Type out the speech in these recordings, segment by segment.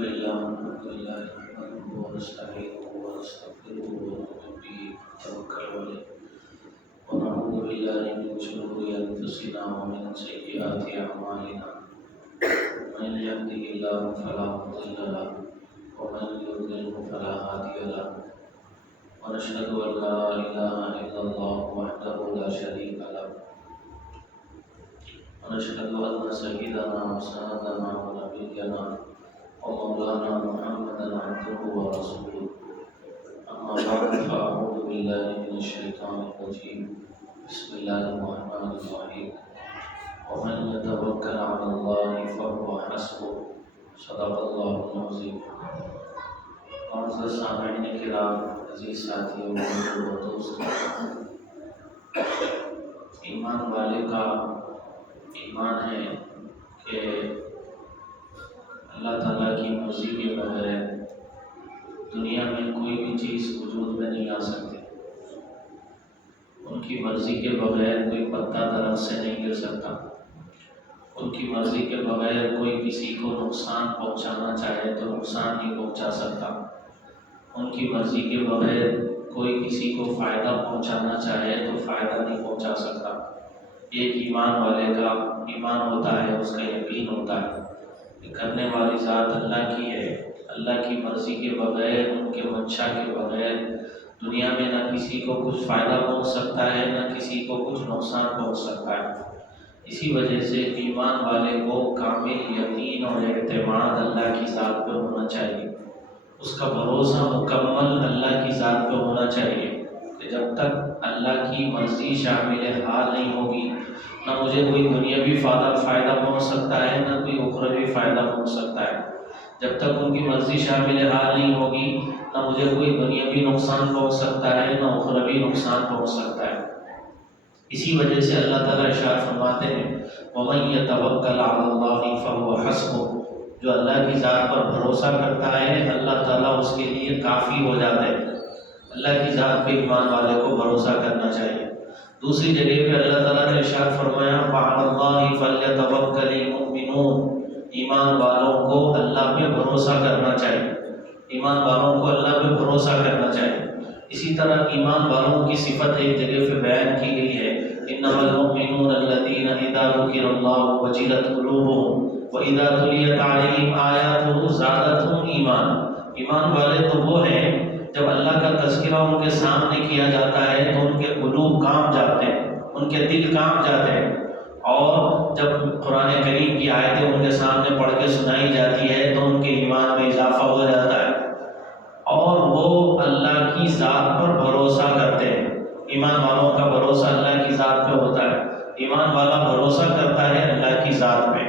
لله نحمده ونستعينه ونستغفره ونؤمن به ونتوكل عليه ونعوذ بالله من شرور أنفسنا ومن سيئات أعمالنا من يهده الله فلا مضل له ومن يضلل فلا هادي له ونشهد أن لا إله إلا الله وحده لا شريك له ونشهد أن سيدنا وسندنا ونبينا ومولانا محمدا عبده ورسوله أما بعد فأعوذ بالله من الشيطان الرجيم بسم الله الرحمن الرحيم ومن يتوكل على الله فهو حسبه صدق الله العظيم. معزز سامعین کرام، عزیز ساتھیوں و دوستوں، ایمان والے کا ایمان ہے کہ اللہ تعالیٰ کی مرضی کے بغیر دنیا میں کوئی بھی چیز وجود میں نہیں آ سکتی. ان کی مرضی کے بغیر کوئی پتا درخت سے نہیں گر سکتا. ان کی مرضی کے بغیر کوئی کسی کو نقصان پہنچانا چاہے تو نقصان نہیں پہنچا سکتا. ان کی مرضی کے بغیر کوئی کسی کو فائدہ پہنچانا چاہے تو فائدہ نہیں پہنچا سکتا. ایک ایمان والے کا ایمان ہوتا ہے، اس کا یقین ہوتا ہے کہ کرنے والی ذات اللہ کی ہے. اللہ کی مرضی کے بغیر، ان کے منشا کے بغیر دنیا میں نہ کسی کو کچھ فائدہ پہنچ سکتا ہے، نہ کسی کو کچھ نقصان پہنچ سکتا ہے. اسی وجہ سے ایمان والے کو کامل یقین اور اعتماد اللہ کی ذات پہ ہونا چاہیے. اس کا بھروسہ مکمل اللہ کی ذات پہ ہونا چاہیے کہ جب تک اللہ کی مرضی شامل حال نہیں ہوگی، نہ مجھے کوئی دنیاوی فائدہ پہنچ سکتا ہے، نہ کوئی اخروی فائدہ پہنچ سکتا ہے. جب تک ان کی مرضی شامل حال نہیں ہوگی، نہ مجھے کوئی دنیاوی نقصان پہنچ سکتا ہے، نہ اخروی نقصان پہنچ سکتا ہے. اسی وجہ سے اللہ تعالیٰ ارشاد فرماتے ہیں وَمَن يَتَوَكَّلْ عَلَى اللَّهِ فَهُوَ حَسْبُهُ، جو اللہ کی ذات پر بھروسہ کرتا ہے اللہ تعالیٰ اس کے لیے کافی ہو جاتے ہیں. اللہ کی ذات پہ ایمان والے کو بھروسہ کرنا چاہیے. دوسری جگہ پہ اللہ تعالیٰ نے ارشاد فرمایا وَعَلَى اللَّهِ فَلْيَتَوَكَّلِ الْمُؤْمِنُونَ، ایمان والوں کو اللہ پہ بھروسہ کرنا چاہیے. ایمان والوں کو اللہ پہ بھروسہ کرنا چاہیے. اسی طرح ایمان والوں کی صفت ایک جگہ پہ بیان کی گئی ہے إِنَّمَا الْمُؤْمِنُونَ الَّذِينَ إِذَا ذُكِرَ اللَّهُ وَجِلَتْ قُلُوبُهُمْ وَإِذَا تُلِيَتْ عَلَيْهِمْ آيَاتُهُ زَادَتْهُمْ ایمانا. ایمان والے تو وہ ہیں جب اللہ کا تذکرہ ان کے سامنے کیا جاتا ہے تو ان کے قلوب کانپ جاتے ہیں، ان کے دل کانپ جاتے ہیں. اور جب قرآن کریم کی آیتیں ان کے سامنے پڑھ کے سنائی جاتی ہے تو ان کے ایمان میں اضافہ ہو جاتا ہے اور وہ اللہ کی ذات پر بھروسہ کرتے ہیں. ایمان والوں کا بھروسہ اللہ کی ذات پہ ہوتا ہے. ایمان والا بھروسہ کرتا ہے اللہ کی ذات پہ.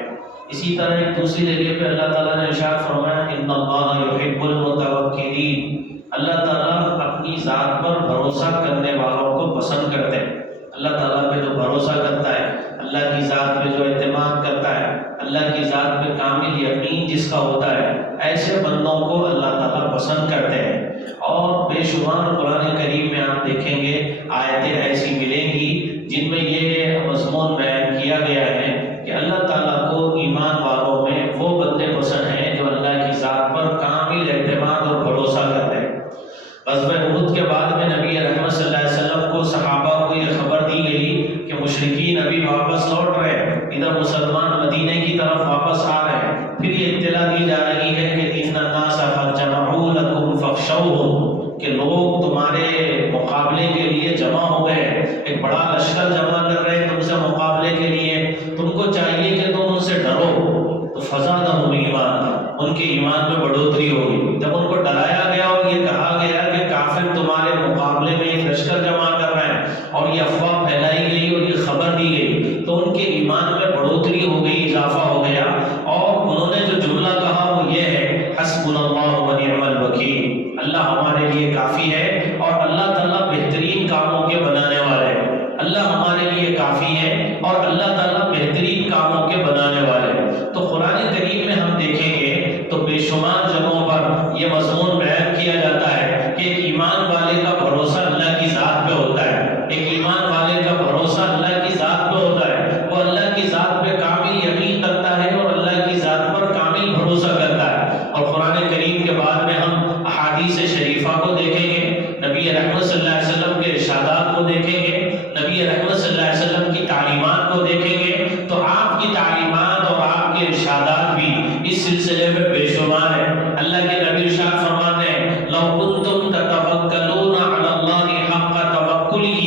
اسی طرح ایک دوسری جگہ پہ اللہ تعالیٰ نے ارشاد فرمایا إِنَّ اللَّهَ يُحِبُّ الْمُتَوَكِّلِينَ، اللہ تعالیٰ اپنی ذات پر بھروسہ کرنے والوں کو پسند کرتے ہیں. اللہ تعالیٰ پہ جو بھروسہ کرتا ہے، اللہ کی ذات پہ جو اعتماد کرتا ہے، اللہ کی ذات پہ کامل یقین جس کا ہوتا ہے، ایسے بندوں کو اللہ تعالیٰ پسند کرتے ہیں. اور بے شمار قرآن کریم میں آپ دیکھیں گے آیتیں ایسی ملیں گی جن میں یہ مضمون بیان کیا گیا ہے کہ اللہ تعالیٰ کو ایمان والوں میں وہ بندے پسند ہیں جو اللہ کی ذات پر کامل اعتماد اور بھروسہ کرتے ہیں. غزوہ احد کے بعد میں نبی رحمت صلی اللہ علیہ وسلم کو صحابہ کو یہ خبر دی گئی کہ مشرکین ابھی واپس لوٹ رہے ہیں، ادھر مسلمان مدینے کی طرف واپس آ رہے ہیں. پھر یہ اطلاع دی جا رہی ہے کہ ان الناس قد جمعوا لكم فاخشوهم، کہ لوگ تمہارے مقابلے کے لیے جمع ہو گئے، ایک بڑا لشکر جمع کر رہے ہیں تم سے مقابلے کے لیے، تم کو چاہیے کہ تم ان سے ڈرو. تو فزادہم ایمانا، ان کے ایمان میں بڑھوتری ہوگی. جب ان کو ڈرایا گیا اور یہ کہا گیا کہ کافر تمہارے مقابلے میں ایک لشکر جمع کر رہے ہیں اور یہ افواہ پھیلائی گئی اور یہ خبر دی گئی تو ان کے ایمان میں بڑھوتری ہو گئی، اضافہ ہو گیا. اور انہوں نے جو جملہ کہا وہ یہ ہے حسبنا اللہ ونعم الوکیل، اللہ ہمارے لیے کافی ہے اور اللہ تعالیٰ بہترین کاموں کے بنانے والے ہیں. اللہ ہمارے لیے کافی ہے اور اللہ تعالیٰ بہترین کاموں کے بنانے والے ہیں. تو قرآن کریم میں ہم دیکھیں گے تو بے شمار جگہوں پر یہ مضمون بیان کیا جاتا ہے کہ ایک ایمان والے کا بھروسہ اللہ کی ذات پہ ہوتا ہے. ایک ایمان والے کا بھروسہ اللہ کی ذات پہ ہوتا ہے، وہ اللہ کی ذات پہ کامل یقین کرتا ہے اور اللہ کی ذات پر کامل بھروسہ کرتا ہے. اور قرآن ارشادات بھی اس سلسلے میں بے شمار ہیں۔ اللہ کے نبی ارشاد فرماتے ہیں لو کنتم تتوکلون علی اللہ حق توکلہ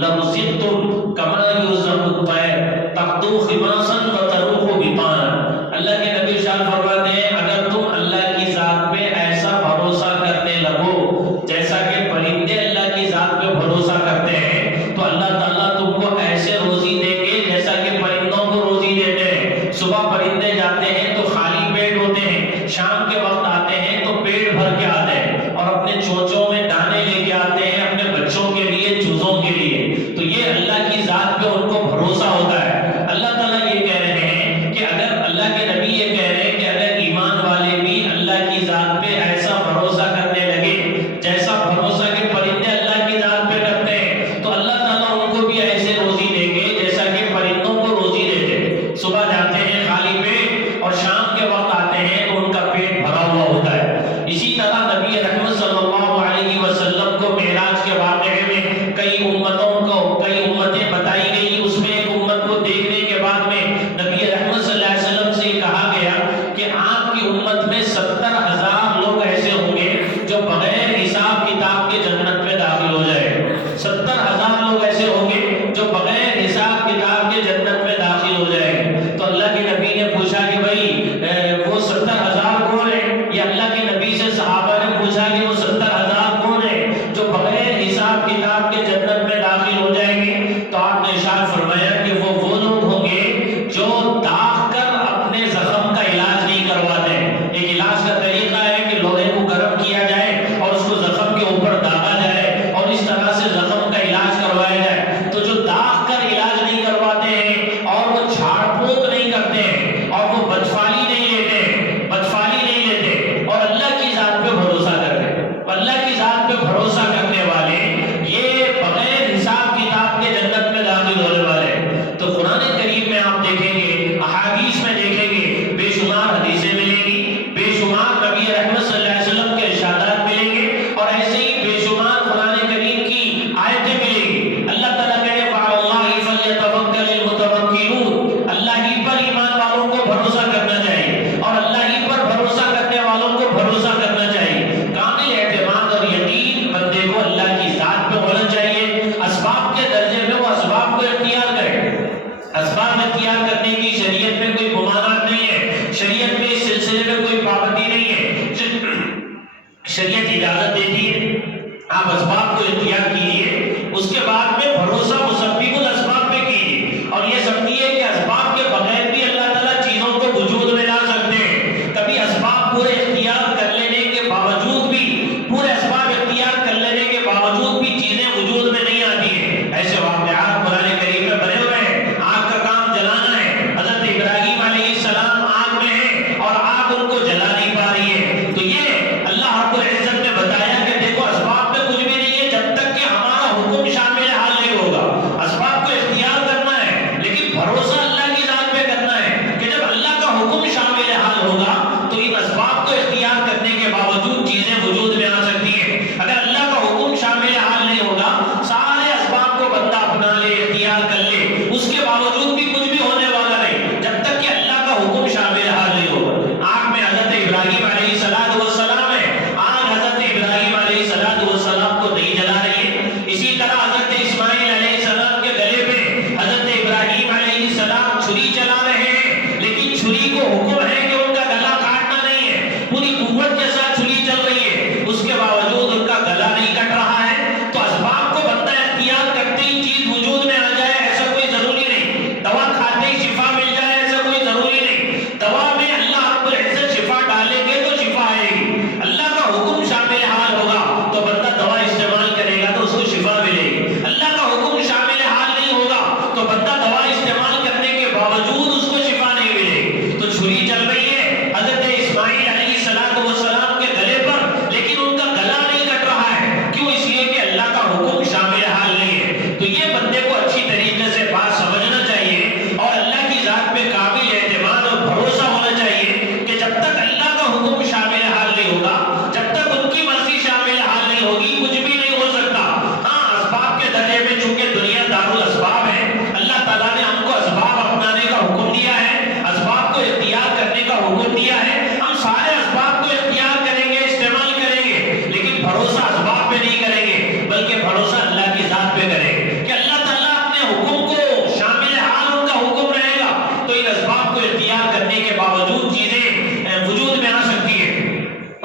لرزقتم کما یرزق الطیر تغدو خماصا وتروح بطانا۔ اللہ کے نبی ارشاد فرماتے ہیں اگر تم اللہ کی ذات پہ ایسا بھروسہ کرنے لگو جیسا کہ پرندے اللہ کی ذات پہ بھروسہ کرتے ہیں تو اللہ تعالیٰ تم کو ایسے روزی دیں گے جیسا کہ پرندوں کو روزی دیتے ہیں۔ صبح پرندے جاتے ہیں تو خالی پیٹ ہوتے ہیں، شام کے وقت آتے ہیں تو پیٹ بھر کے آتے ہیں اور اپنے چونچوں میں دانے لے کے آتے ہیں اپنے بچوں کے لیے، چوزوں کے لیے۔ تو یہ اللہ کی ذات پہ ان کو بھروسہ ہوتا ہے۔ اللہ تعالیٰ یہ کہہ رہے ہیں کہ اگر اللہ کے نبی یہ کہہ رہے ہیں کہ اگر ایمان والے بھی اللہ کی ذات پہ ایسا بھروسہ کرنے لگے جیسا بھروسہ کہ پرندے اللہ کی ذات پہ کرتے ہیں تو اللہ تعالیٰ ان کو بھی ایسے روزی دیں گے جیسا کہ پرندوں کو روزی دیتے ہیں۔ صبح جاتے ہیں خالی پیٹ اور شام کے وقت آتے ہیں تو ان کا پیٹ بھرا ہوا ہوتا ہے۔ اسی طرح نبی رحمت صلی اللہ علیہ وسلم کو معراج کے واقعے میں کئی امتیں بتائی گئی، اس میں ایک امت کو دیکھنے کے بعد میں نبی رحمت صلی اللہ علیہ وسلم سے کہا گیا کہ آپ کی امت میں 70,000 لوگ ایسے ہوں گے جو بغیر حساب کتاب کے جنت میں داخل ہو جائے۔ 70,000 لوگ ایسے ہوں گے جو بغیر حساب کتاب کے جنت میں داخل ہو جائے۔ تو اللہ کے نبی نے پوچھا کہ بھائی وہ 70,000 کون ہیں؟ یہ اللہ کے نبی سے صحابہ نے پوچھا کہ وہ 70,000 کون ہیں جو بغیر حساب کتاب کے جنت میں داخل ہو جائیں گے؟ تو آپ نے ارشاد فرمایا کہ وہ لوگ ہوں گے جو داغ کر اپنے زخم کا علاج نہیں کرواتے۔ ایک علاج کا طریقہ ہے کہ لوہے کو گرم کیا جائے اور اس کو زخم کے اوپر داغا جائے اور اس طرح سے زخم کا علاج کروایا جائے۔ تو جو داغ کر علاج نہیں کرواتے ہیں اور وہ جھاڑ پھونک نہیں کرتے ہیں اور وہ بدفعلی نہیں لیتے اور اللہ کی ذات پہ بھروسہ کرتے ہیں، اللہ کی ذات پہ بھروسہ کرنے والے یہ بغیر حساب کتاب کے جنت میں داخل ہونے والے ہیں۔ تو قرآن کریم میں آپ دیکھیں گے، احادیث میں دیکھیں گے، بے شمار حدیثیں ملیں گی، بے شمار نبی رحمت صلی اللہ علیہ وسلم کے ارشادات ملیں گے اور ایسے ہی بے شمار قرآن کریم کی آیتیں ملیں گی۔ اللہ تعالیٰ کہے وعلی اللہ فلیتوکل المتوکلون، اللہ ہی پر ایمان والوں کو بھروسہ کرنا چاہیے اور اللہ ہی پر بھروسہ کرنے والوں کو بھروسہ کرنا چاہیے۔ کامل اعتماد اور یقین بندے کو اللہ کی ذات پہ ہونا چاہیے۔ اسباب کے درجے میں وہ اسباب کو اختیار کرے۔ اسباب اختیار کرنے کی شریعت میں کوئی ممانعت نہیں ہے، شریعت میں اس سلسلے میں کوئی پابندی نہیں ہے، شریعت اجازت دیتی ہے آپ اسباب کو اختیار کیجیے، اس کے بعد میں بھروسہ مسبب الاسباب پہ کیجیے اور یہ سمجھیے کہ اسباب کے بغیر بھی اللہ تعالیٰ چیزوں کو وجود میں لا سکتے ہیں۔ کبھی اسباب پورے اختیار کر لینے کے باوجود بھی، پورے اسباب اختیار کر لینے کے باوجود بھی چیزیں وجود میں نہیں آتی ہیں۔ ایسے واقعات قرآن کریم میں بنے ہوئے ہیں۔ آگ کا کام جلانا ہے، حضرت ابراہیم علیہ السلام آگ میں ہیں اور آگ ان کو جلا نہیں پا رہی ہے۔ تو یہ اللہ رب العزت نے بتایا کہ دیکھو اسباب میں کچھ بھی نہیں ہے جب تک کہ ہمارا حکم شامل حال نہیں ہوگا۔ اسباب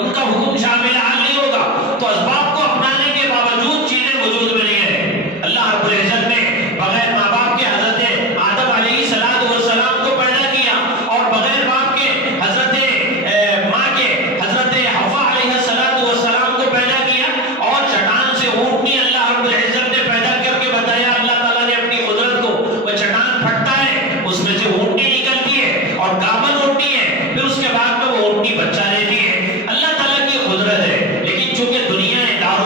ان کا حکم شامل حال نہیں ہوگا، تو اسباب کو اپنانے کے باوجود چیزیں وجود میں نہیں ہے۔ اللہ رب العزت نے بغیر ماں باپ کے حضرت آدم علیہ السلام کو پیدا کیا، اور بغیر باپ کے حضرت ماں کے حضرت حوا علیہ السلام کو پیدا کیا، اور چٹان سے اونٹنی اللہ رب العزت نے پیدا کر کے بتایا، اللہ تعالیٰ نے اپنی قدرت کو، وہ چٹان پھٹتا ہے، اس میں سے اونٹنی نکلتی ہے اور گامن اونٹنی ہے، پھر اس کے بعد میں وہ اونٹنی بچہ دیتی ہے۔ اللہ تعالیٰ کی قدرت ہے، لیکن چونکہ دنیا دار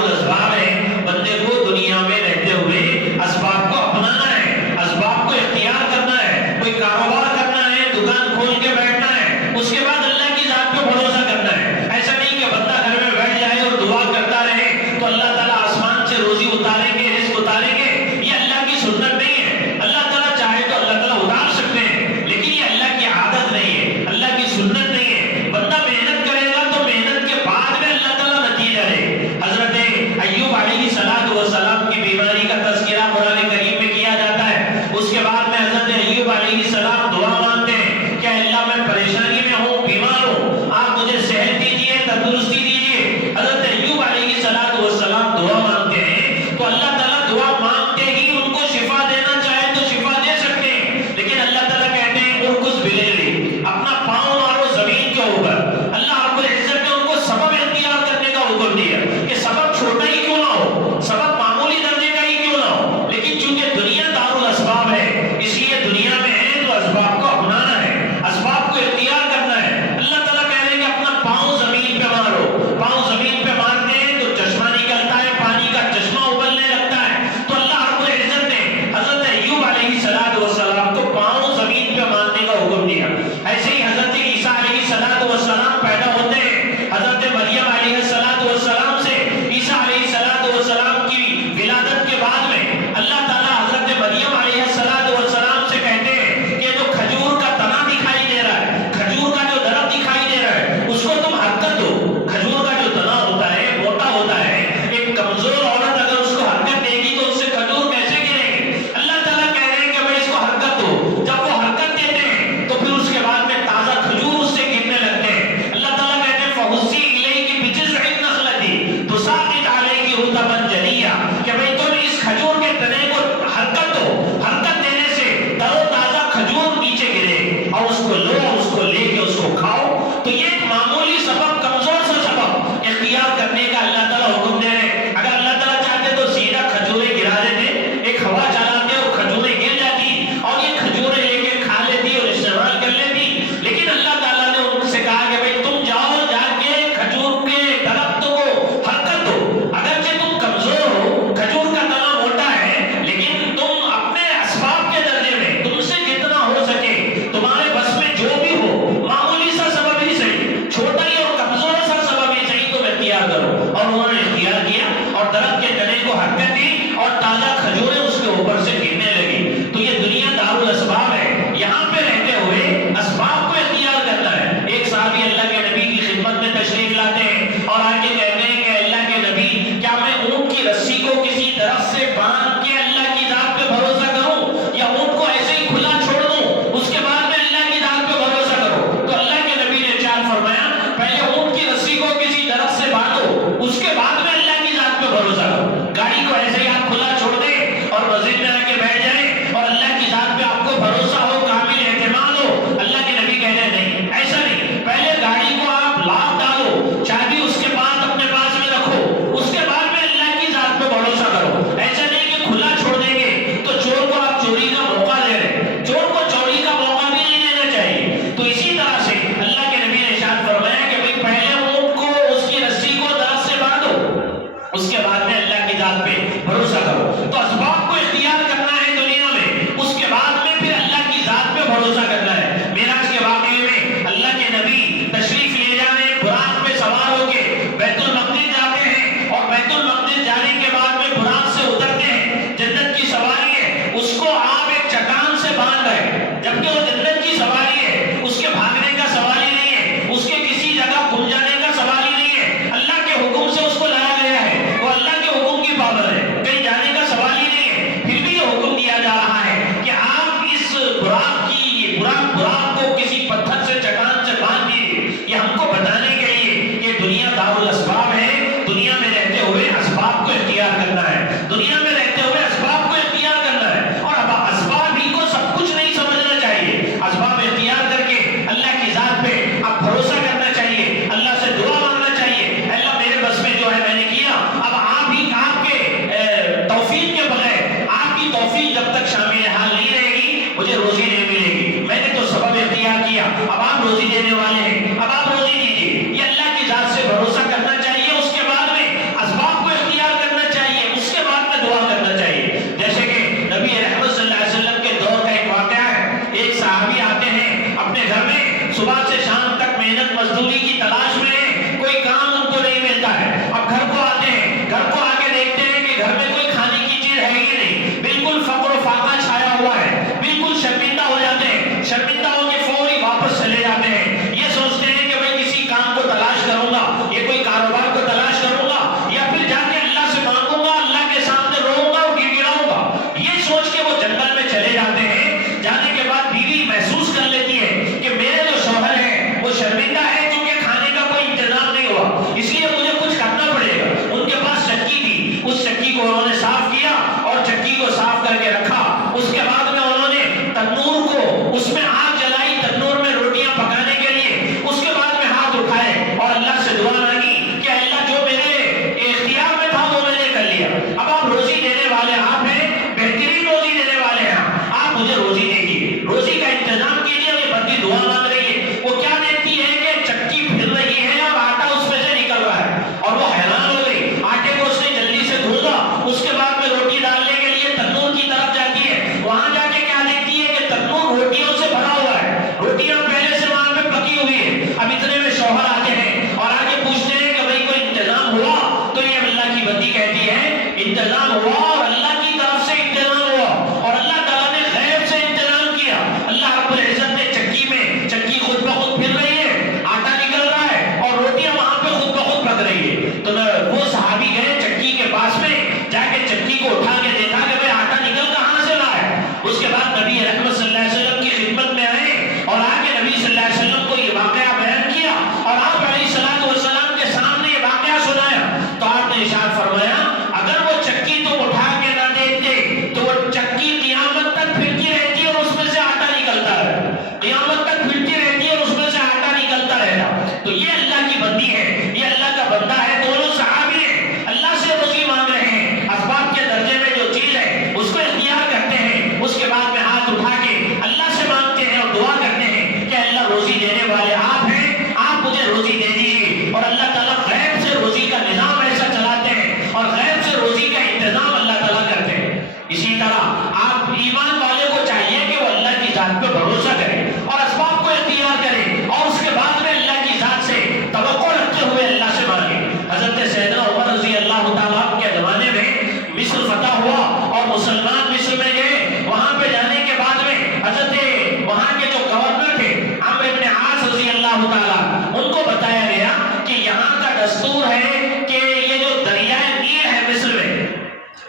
دستور ہے کہ یہ جو دریائے نیل ہے مصر میں،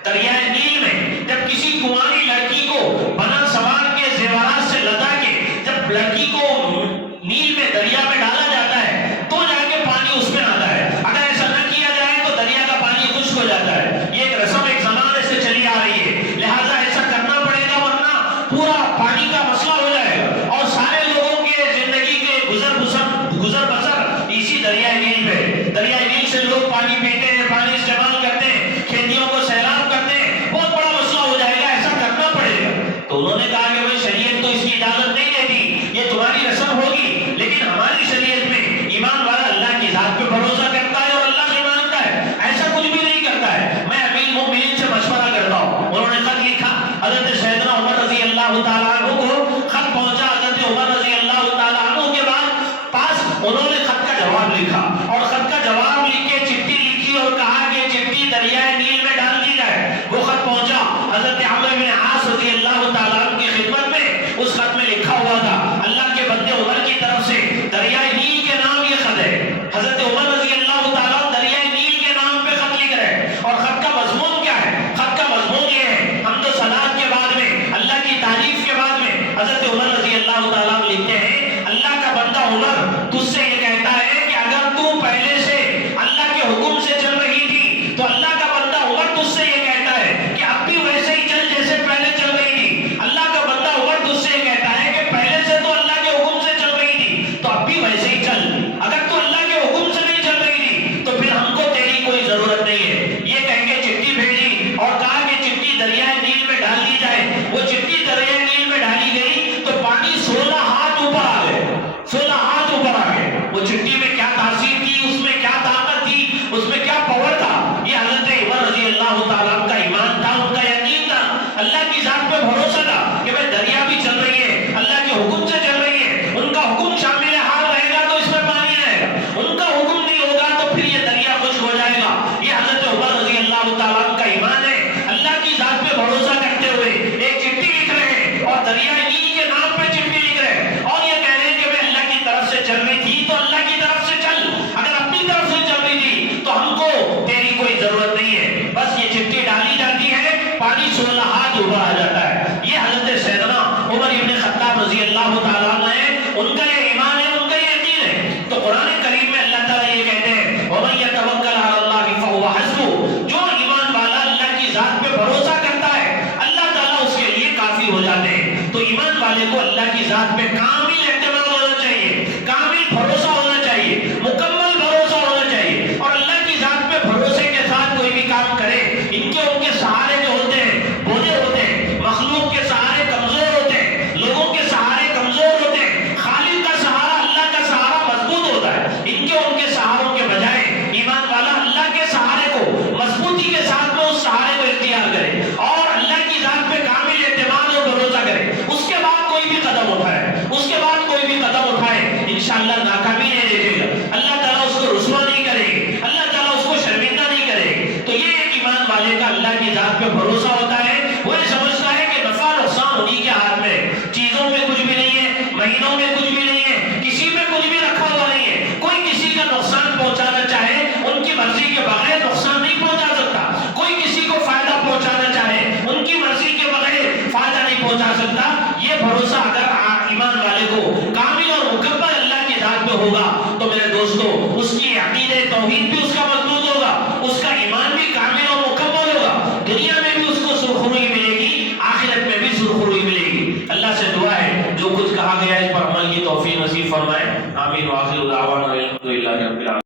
دریائے نیل میں جب کسی کنواری لڑکی کو بنا سوار کے زیورات سے لدا کے جب لڑکی کو نیل میں دریا میں ڈالا جاتا ہے تو جا کے پانی اس میں آتا ہے. اگر ایسا نہ کیا جائے تو دریا کا پانی خشک ہو جاتا ہے. یہ ایک رسم ایک زمانے سے چلی آ رہی ہے، لہٰذا ایسا کرنا پڑے گا ورنہ پورا پانی کا مسئلہ ہو جائے گا اور سارے لوگوں کے زندگی کے گزر بسر اسی دریائے نیل میں. دریائے نیل سے لوگ پانی پیتے ہیں، پانی استعمال کرتے ہیں، کھیتیوں کو سیراب کرتے ہیں، بہت بڑا مسئلہ ہو جائے گا، ایسا کرنا پڑے گا. تو انہوں نے کہا کہ بھائی شریعت تو اس کی اجازت نہیں دیتی، یہ تمہاری رسم ہوگی، لیکن ہماری شریعت میں ایمان والا اللہ کی ذات پہ بھروسہ کرتا ہے اور اللہ سے مانتا ہے، ایسا کچھ بھی نہیں کرتا ہے. میں امیر المومنین سے مشورہ کرتا ہوں. انہوں نے خط لکھا، حضرت سیدنا عمر رضی اللہ تعالیٰ عنہ کو خط پہنچا. حضرت عمر رضی اللہ تعالیٰ عنہ کے بعد پاس انہوں نے خط کا جواب لکھا اور خط کا جواب لکھ کے چٹھی لکھی اور کہا کہ چٹھی دریائے نیل میں ڈال دی جائے. وہ خط پہنچا حضرت عمرو بن عاص رضی اللہ تعالیٰ عنہ کی خدمت میں. اس خط میں لکھا ہوا تھا اللہ کے بندے عمر کی طرف سے دریائے نیل کے نام یہ خط ہے. حضرت عمر رضی اللہ تعالیٰ دریائے نیل کے نام پہ خط لکھ رہے ہیں. اور خط کا مضمون کیا ہے؟ خط کا مضمون یہ ہے، حمد و ثناء کے بعد میں، اللہ کی تعریف کے بعد میں حضرت عمر رضی اللہ تعالیٰ لکھتے ہیں، اللہ کا بندہ عمر تجھ سے یہ کہتا ہے کہ اگر تو پہلے سے اللہ کے حکم سے چل رہی تھی تو اللہ کا بندہ عمر تجھ سے یہ کہتا ہے کہ اب بھی ویسے ہی چل جیسے پہلے چل رہی تھی. اللہ کا بندہ عمر تجھ سے یہ کہتا ہے کہ پہلے سے تو اللہ کے حکم سے چل رہی تھی تو اب بھی ویسے ہی چل. اگر تو اللہ کے حکم سے نہیں چل رہی تھی تو پھر ہم کو تیری کوئی ضرورت نہیں ہے. یہ کہہ کے چٹھی بھیجی اور کہا کہ چٹھی دریائے نیل میں ڈال دی جائے. وہ چٹھی دریائے نیل میں ڈالی گئی تو پانی 16 ہاتھ اوپر آ گئے. 16 ہاتھ اوپر آ گئے. وہ چٹھی میں کیا تاثیر تھی، اس میں کیا طاقت تھی، اس میں کیا پاور تھا، یہ حضرت عمر رضی اللہ تعالیٰ کا ایمان تھا، ان کا یقین تھا، اللہ کی ذات پہ بھروسہ تھا کہ بھائی دریا بھی چل رہی ہے، اللہ کے حکم سے چل رہی ہے. ان کا حکم شامل حال رہے گا تو اس میں پانی رہے گا، ان کا حکم نہیں ہوگا تو پھر یہ دریا خشک ہو جائے گا. یہ حضرت عمر رضی اللہ تعالیٰ کا ایمان ہے. اللہ کی ذات پہ بھروسہ کرتے ہوئے ایک چٹھی لکھ رہے ہیں اور دریائے نیل کے نام پہ چٹھی لکھ رہے ہیں اور یہ کہہ رہے ہیں کہ میں اللہ کی طرف سے چل رہی تھی تو اللہ کی طرف سے چل، اگر اپنی طرف سے چل رہی تھی تو ہم کو تیری کوئی ضرورت نہیں ہے. بس یہ چٹھی ڈالی جاتی ہے، پانی 16 ہاتھ اوپر آ جاتا ہے. یہ حضرت سیدنا عمر ابن خطاب رضی اللہ تعالیٰ عنہ ہے، ان کا یہ ایمان ہے، ان کا یہ یقین ہے. تو قرآن کریم میں اللہ تعالیٰ یہ کہتے ہیں وَمَن يَتَوَكَّلْ عَلَى اللَّهِ فَهُوَ حَسْبُهُ، جو ایمان والا اللہ کی ذات پہ بھروسہ کرتا ہے اللہ تعالیٰ اس کے لیے کافی ہو جاتے ہیں. تو ایمان والے کو اللہ کی ذات پہ کامل اعتماد ہونا چاہیے، کامل بھروسہ ہونا چاہیے، مکمل بھروسہ ہونا چاہیے. اور اللہ کی ذات پہ بھروسے کے ساتھ کوئی بھی کام کرے، ان کے سہارے جو ہوتے ہیں بوجھے ہوتے ہیں، مخلوق کے سہارے کمزور ہوتے ہیں، لوگوں کے سہارے کمزور ہوتے ہیں. خالق کا سہارا، اللہ کا سہارا مضبوط ہوتا ہے. ان کے سہاروں کے بجائے ایمان والا اللہ کے سہارے کو مضبوطی کے ساتھ میں اس سہارے کو اختیار کرے اور اللہ کی ذات پہ کامل اعتماد اور بھروسہ کرے. اس کے بعد کوئی بھی قدم اٹھائے انشاءاللہ ناکامی نہیں دیکھے گا. اللہ تعالیٰ اس کو رسوا نہیں کرے گی، اللہ تعالیٰ اس کو شرمندہ نہیں کرے گی. تو یہ ایک ایمان والے کا اللہ کی ذات پہ بھروسہ ہوتا ہے. وہ یہ سمجھتا ہے کہ نفع نقصان انہی کے ہاتھ میں، چیزوں میں کچھ بھی نہیں ہے، مہینوں میں کچھ بھی نہیں ہے، کسی میں کچھ بھی رکھا ہوا نہیں ہے. کوئی کسی کا نقصان پہنچانا چاہے ان کی مرضی کے بغیر نقصان نہیں پہنچا سکتا. کوئی کسی کو فائدہ پہنچانا چاہے ان کی مرضی کے بغیر فائدہ نہیں پہنچا سکتا. یہ بھروسہ اگر ایمان والے کو کامل اور مکمل اللہ کی ذات پہ ہوگا تو میرے دوستو اس کی عقیدہ توحید بھی اس کا مضبوط ہوگا، اس کا ایمان بھی کامل اور مکمل ہوگا. دنیا میں بھی اس کو سرخروئی ملے گی، آخرت میں بھی سرخروئی ملے گی. اللہ سے دعا ہے جو کچھ کہا گیا ہے اس پر عمل کی توفیق نصیب فرمائے. آمین. وآخر دعوانا الحمدللہ رب العالمین.